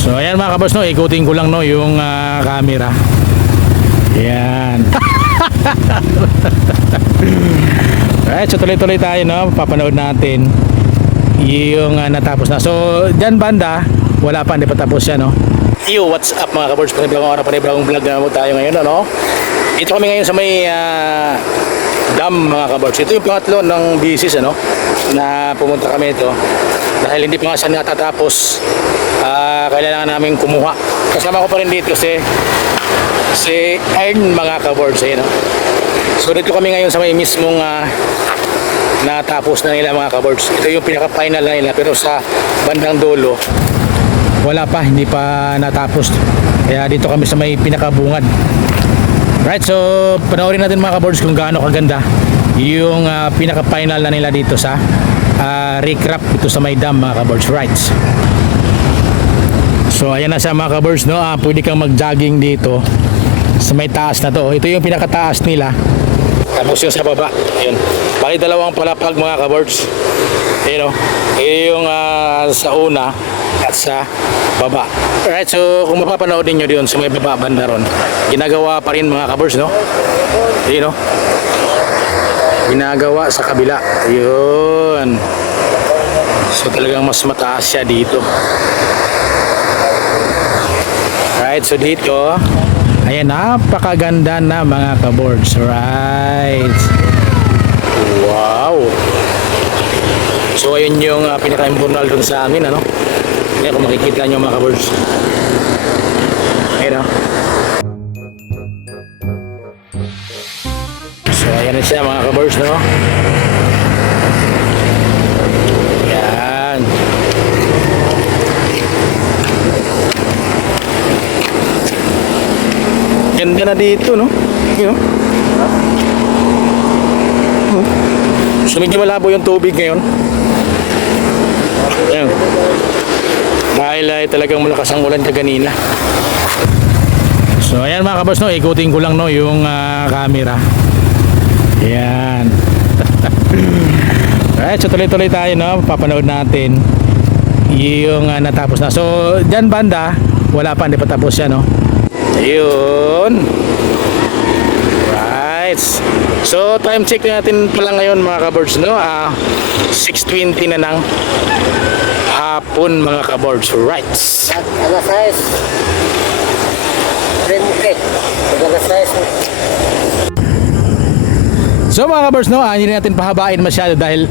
So ayan mga kaboss, no, ikutin ko lang no yung camera. Yan. Alright, so tuloy-tuloy tayo no, papanood natin yung natapos na. So dyan banda, wala pa, hindi pa tapos yan no. Yo, what's up mga kaboss, panibagong araw, panibagong vlog na tayo ngayon no. Dito kami ngayon sa may dam mga kaboss. Ito yung pangatlo ng bisis ano, na pumunta kami ito. Dahil hindi pa nga siya natatapos, kailangan namin kumuha. Kasama ko pa rin dito si Ern mga kaboss no? So dito kami ngayon sa may mismong natapos na nila mga kaboss. Ito yung pinaka-final na nila, pero sa bandang dulo wala pa, hindi pa natapos. Kaya dito kami sa may pinakabungad. Right, so panoorin natin mga kaboss kung gaano kaganda yung pinaka-final na nila dito sa recrap ito sa may dam mga kaboss. Right, so ayan na siya mga kaboss no. Pwede kang mag-jogging dito sa may taas na to. Ito yung pinakataas nila, tapos yung sa baba yun, bali dalawang palapag mga kaboss. Yun, yung sa una at sa baba. Alright, so kung mapapanood niyo doon sa may baba banda ron, ginagawa pa rin mga kaboss no. Yun, ginagawa sa kabila. Yun, so talagang mas mataas siya dito. Alright, so dito ayan, napakaganda na mga kaboss. Right, wow. So ayun yung pinaka-imbornal dun sa amin ano. Ayan, kung makikita nyo mga kaboss, ayun o. So ayan na siya mga kaboss no. Ayan. Ganda na dito no. Yun, so medyo malabo yung tubig ngayon. Ayan, dahil ay talagang malakas ang ulan kaganina. So ayan mga kaboss no, ikutin ko lang no yung camera. Ayan. Alright, so tuloy-tuloy tayo no, papanood natin yung natapos na. So dyan banda, wala pa, hindi pa tapos yan no. Ayun. Right, so time check natin pala ngayon mga kaboss no, 6:20 na ng hapon mga kaboss. Right, alas 6. so mga kaboss no, hindi natin pahabain masyado dahil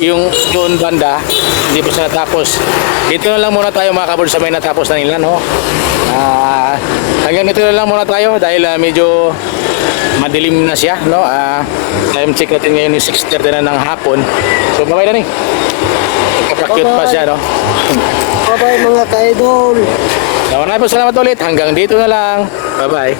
yung doon banda hindi pa siya natapos. Dito na lang muna tayo mga kaboss sa may natapos na nila no. Hanggang dito na lang muna tayo dahil medyo madilim na siya no. Time check natin ngayon yung 6:30 na ng hapon. So bye na ni, kapakute pa siya no. Bye bye mga ka-idol. So maraming salamat ulit, hanggang dito na lang. Bye bye.